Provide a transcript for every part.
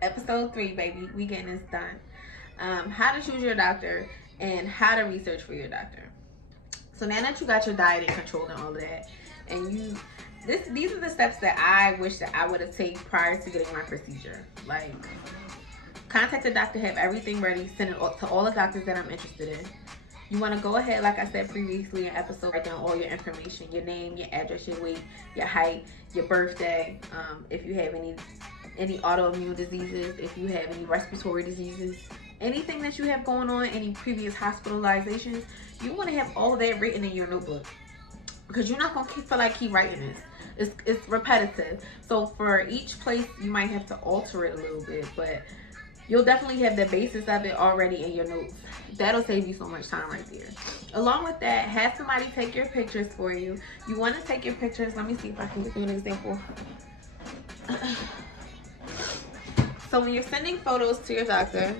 Episode 3, baby. We getting this done. How to choose your doctor and how to research for your doctor. So now that you got your diet in control and all of that, and these are the steps that I wish that I would have taken prior to getting my procedure. Like, contact the doctor, have everything ready, send it to all the doctors that I'm interested in. You want to go ahead, like I said previously in episode, write down all your information, your name, your address, your weight, your height, your birthday, if you have any autoimmune diseases, if you have any respiratory diseases, anything that you have going on, any previous hospitalizations. You want to have all of that written in your notebook, because you're not going to feel like keep writing this. It's repetitive. So for each place, you might have to alter it a little bit, but you'll definitely have the basis of it already in your notes. That'll save you so much time right there. Along with that, have somebody take your pictures for you. You want to take your pictures. Let me see if I can give you an example. So when you're sending photos to your doctor,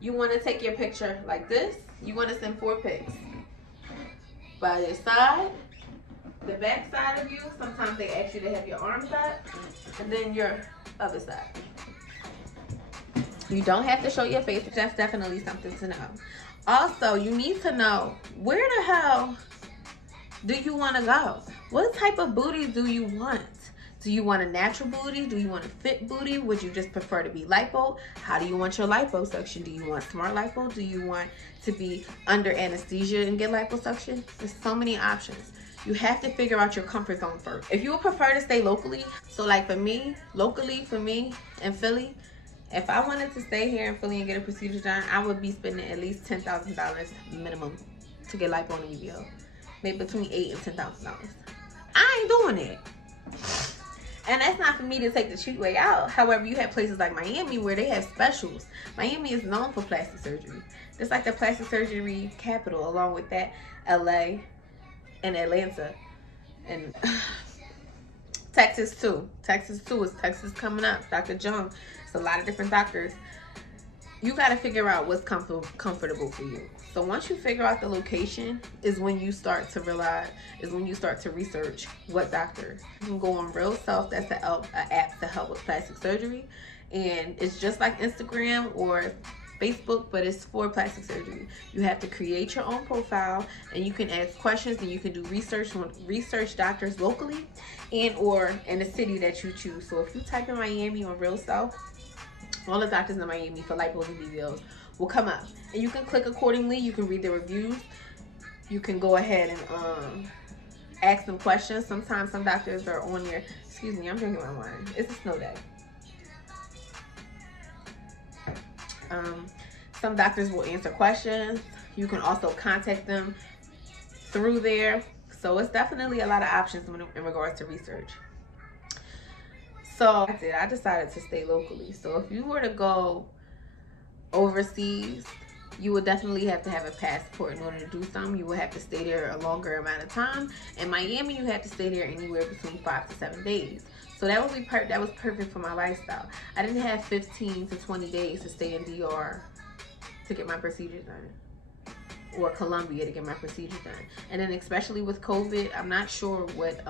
you want to take your picture like this. You want to send 4 pics. By your side, the back side of you. Sometimes they ask you to have your arms up, and then your other side. You don't have to show your face. That's definitely something to know. Also, you need to know, where the hell do you want to go? What type of booty do you want? Do you want a natural booty? Do you want a fit booty? Would you just prefer to be lipo? How do you want your liposuction? Do you want smart lipo? Do you want to be under anesthesia and get liposuction? There's so many options. You have to figure out your comfort zone first. If you would prefer to stay locally, so like for me, locally for me in Philly, if I wanted to stay here in Philly and get a procedure done, I would be spending at least $10,000 minimum to get lipo and EVO. Maybe between $8,000 and $10,000. I ain't doing it. And that's not for me to take the cheap way out. However, you have places like Miami where they have specials. Miami is known for plastic surgery. It's like the plastic surgery capital. Along with that, LA and Atlanta. And Texas too. Texas is Texas coming up. Dr. Jung. It's a lot of different doctors. You got to figure out what's comfortable for you. So once you figure out the location is when you start to research what doctors. You can go on Real Self. That's an app to help with plastic surgery. And it's just like Instagram or Facebook, but it's for plastic surgery. You have to create your own profile, and you can ask questions, and you can do research doctors locally and or in the city that you choose. So if you type in Miami on Real Self, all the doctors in Miami for lipos and BBLs will come up, and you can click accordingly. You can read the reviews. You can go ahead and ask them questions. Sometimes some doctors are on there. Excuse me, I'm drinking my wine. It's a snow day. Some doctors will answer questions. You can also contact them through there. So it's definitely a lot of options in regards to research. So I decided to stay locally. So if you were to go overseas, you would definitely have to have a passport in order to do something. You would have to stay there a longer amount of time. In Miami, you had to stay there anywhere between 5 to 7 days. So that was perfect for my lifestyle. I didn't have 15 to 20 days to stay in DR to get my procedure done, or Colombia to get my procedure done. And then especially with COVID, I'm not sure what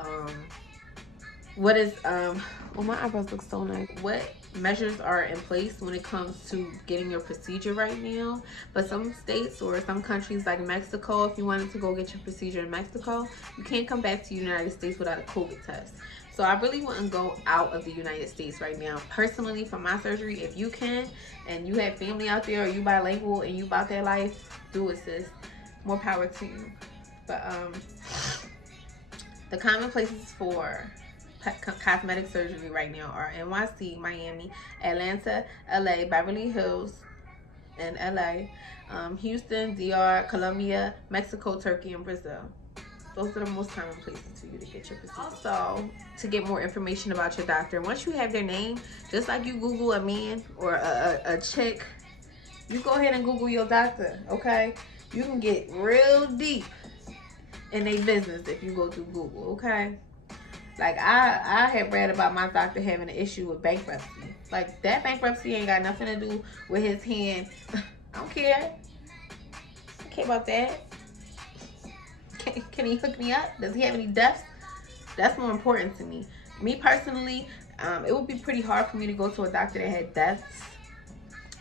is oh, my eyebrows look so nice. What measures are in place when it comes to getting your procedure right now. But some states or some countries like Mexico, if you wanted to go get your procedure in Mexico, you can't come back to the United States without a COVID test. So I really wouldn't go out of the United States right now. Personally, for my surgery, if you can, and you have family out there, or you bilingual and you about that life, do it, sis. More power to you. But the common places for cosmetic surgery right now are NYC, Miami, Atlanta, LA, Beverly Hills, and LA, Houston, DR, Colombia, Mexico, Turkey, and Brazil. Those are the most common places for you to get your procedure. Also, to get more information about your doctor, once you have their name, just like you Google a man or a chick, you go ahead and Google your doctor, okay? You can get real deep in their business if you go through Google, okay? Like, I had read about my doctor having an issue with bankruptcy. Like, that bankruptcy ain't got nothing to do with his hand. I don't care. care about that. Can he hook me up? Does he have any deaths? That's more important to me. Me personally, it would be pretty hard for me to go to a doctor that had deaths.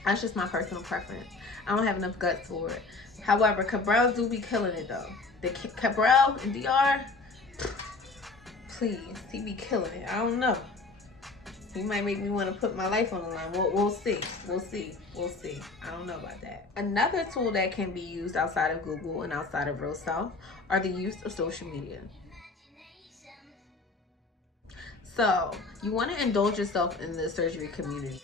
That's just my personal preference. I don't have enough guts for it. However, Cabral do be killing it though. The Cabral and DR, please, he be killing it. I don't know. He might make me want to put my life on the line. We'll see. We'll see. We'll see. I don't know about that. Another tool that can be used outside of Google and outside of Real Self are the use of social media. So you want to indulge yourself in the surgery community.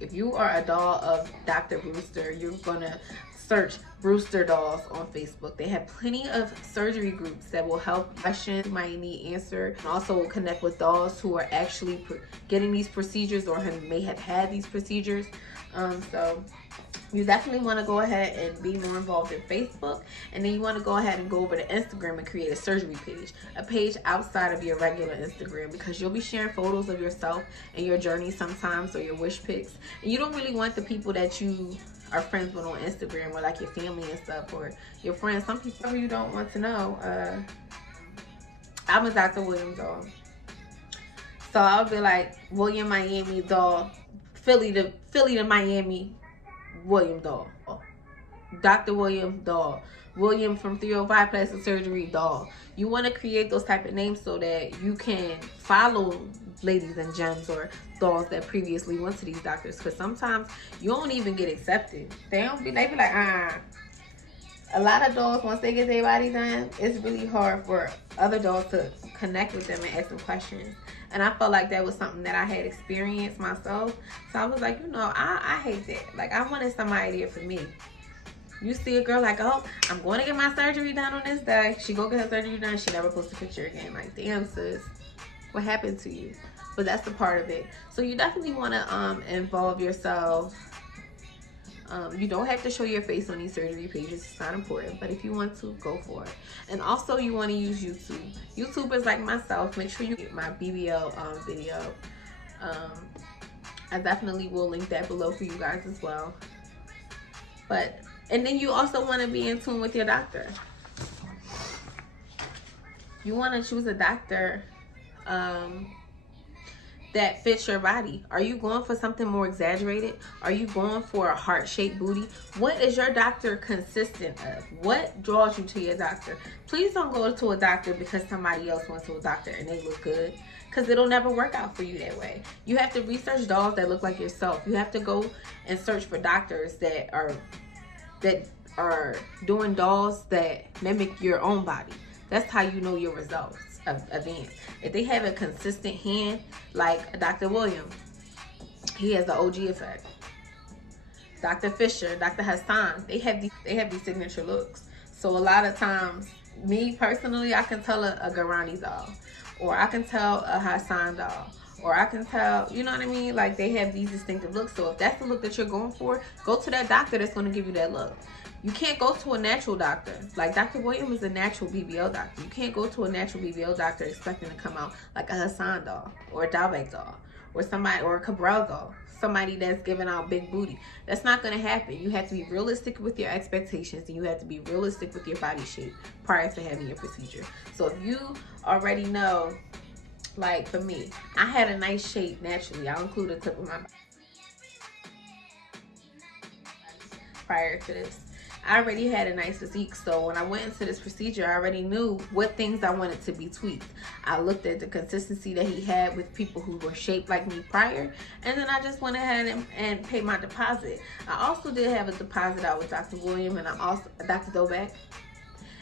If you are a doll of Dr. Brewster, you're gonna search Brewster dolls on Facebook. They have plenty of surgery groups that will help questions you might need answered, and also connect with dolls who are actually getting these procedures or may have had these procedures. So you definitely want to go ahead and be more involved in Facebook, and then you want to go ahead and go over to Instagram and create a surgery page, a page outside of your regular Instagram, because you'll be sharing photos of yourself and your journey sometimes, or your wish pics, and you don't really want the people that you are friends with on Instagram, or like your family and stuff, or your friends. Some people you don't want to know. I'm a Dr. William doll, so I'll be like William Miami doll, Philly to Miami William doll, Dr. William doll, William from 305 Plastic Surgery doll. You want to create those type of names so that you can follow ladies and gems or dolls that previously went to these doctors, because sometimes you don't even get accepted. They be like, a lot of dolls, once they get their body done, it's really hard for other dolls to connect with them and ask them questions. And I felt like that was something that I had experienced myself. So I was like, you know, I hate that. Like, I wanted somebody there for me. You see a girl like, oh, I'm going to get my surgery done on this day. She go get her surgery done. She never posts a picture again. Like, damn, sis, what happened to you? But that's the part of it. So you definitely want to involve yourself. You don't have to show your face on these surgery pages. It's not important. But if you want to, go for it. And also, you want to use YouTube. YouTubers like myself, make sure you get my BBL video. I definitely will link that below for you guys as well. And then you also want to be in tune with your doctor. You want to choose a doctor that fits your body. Are you going for something more exaggerated? Are you going for a heart-shaped booty? What is your doctor consistent of? What draws you to your doctor? Please don't go to a doctor because somebody else went to a doctor and they look good, because it'll never work out for you that way. You have to research dolls that look like yourself. You have to go and search for doctors that are doing dolls that mimic your own body. That's how you know your results of events. If they have a consistent hand, like Dr. William, he has the OG effect. Dr. Fisher, Dr. Hassan, they have these signature looks. So a lot of times, me personally, I can tell a Garani doll, or I can tell a Hassan doll, or I can tell, you know what I mean? Like, they have these distinctive looks. So if that's the look that you're going for, go to that doctor that's going to give you that look. You can't go to a natural doctor. Like, Dr. William is a natural BBL doctor. You can't go to a natural BBL doctor expecting to come out like a Hassan doll, or a Dalbeck doll, or somebody, or a Cabral doll, somebody that's giving out big booty. That's not going to happen. You have to be realistic with your expectations, and you have to be realistic with your body shape prior to having your procedure. So if you already know, like for me, I had a nice shape naturally. I'll include a clip of my body prior to this. I already had a nice physique, so when I went into this procedure, I already knew what things I wanted to be tweaked. I looked at the consistency that he had with people who were shaped like me prior, and then I just went ahead and paid my deposit. I also did have a deposit out with Dr. William and Dr. Dalbeck,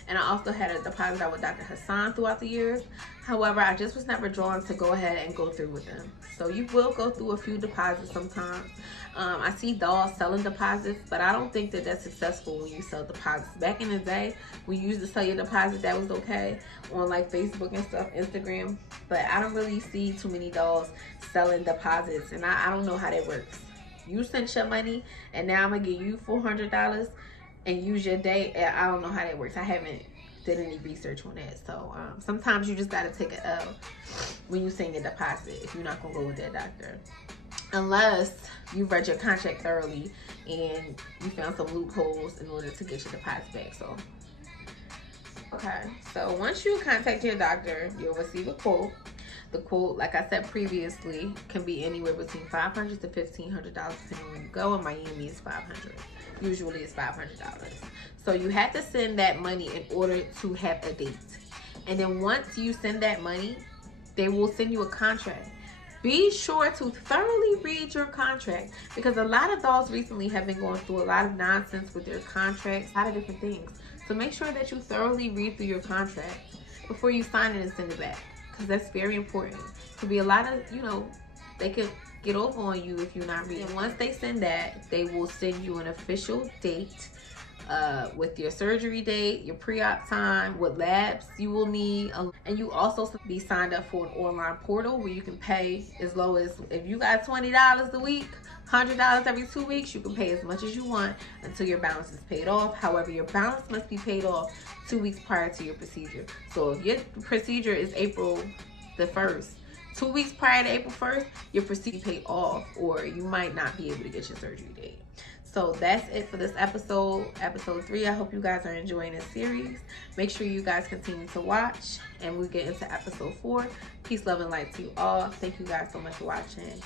and I also had a deposit out with Dr. Hassan throughout the years. However, I just was never drawn to go ahead and go through with them. So you will go through a few deposits sometimes. I see dolls selling deposits, but I don't think that that's successful when you sell deposits. Back in the day, we used to sell your deposit, that was okay on like Facebook and stuff, Instagram. But I don't really see too many dolls selling deposits, and I don't know how that works. You sent your money, and now I'm gonna give you $400 and use your day. I don't know how that works. I haven't did any research on that. So sometimes you just got to take an L when you send a deposit if you're not going to go with that doctor. Unless you've read your contract thoroughly and you found some loopholes in order to get your deposit back. So, okay. So once you contact your doctor, you'll receive a quote. The quote, like I said previously, can be anywhere between $500 to $1,500 depending on where you go. In Miami, it's $500. Usually it's $500. So you have to send that money in order to have a date. And then once you send that money, they will send you a contract. Be sure to thoroughly read your contract, because a lot of dolls recently have been going through a lot of nonsense with their contracts, a lot of different things. So make sure that you thoroughly read through your contract before you sign it and send it back, because that's very important. Could be a lot of, you know, they could get over on you if you're not reading. And once they send that, they will send you an official date with your surgery date, your pre-op time, what labs you will need, and you also be signed up for an online portal where you can pay as low as, if you got $20 a week, $100 every 2 weeks, you can pay as much as you want until your balance is paid off. However, your balance must be paid off 2 weeks prior to your procedure. So if your procedure is April the 1st, 2 weeks prior to April 1st, your procedure paid off, or you might not be able to get your surgery date. So that's it for this episode 3. I hope you guys are enjoying this series. Make sure you guys continue to watch, and we'll get into episode 4. Peace, love, and light to you all. Thank you guys so much for watching.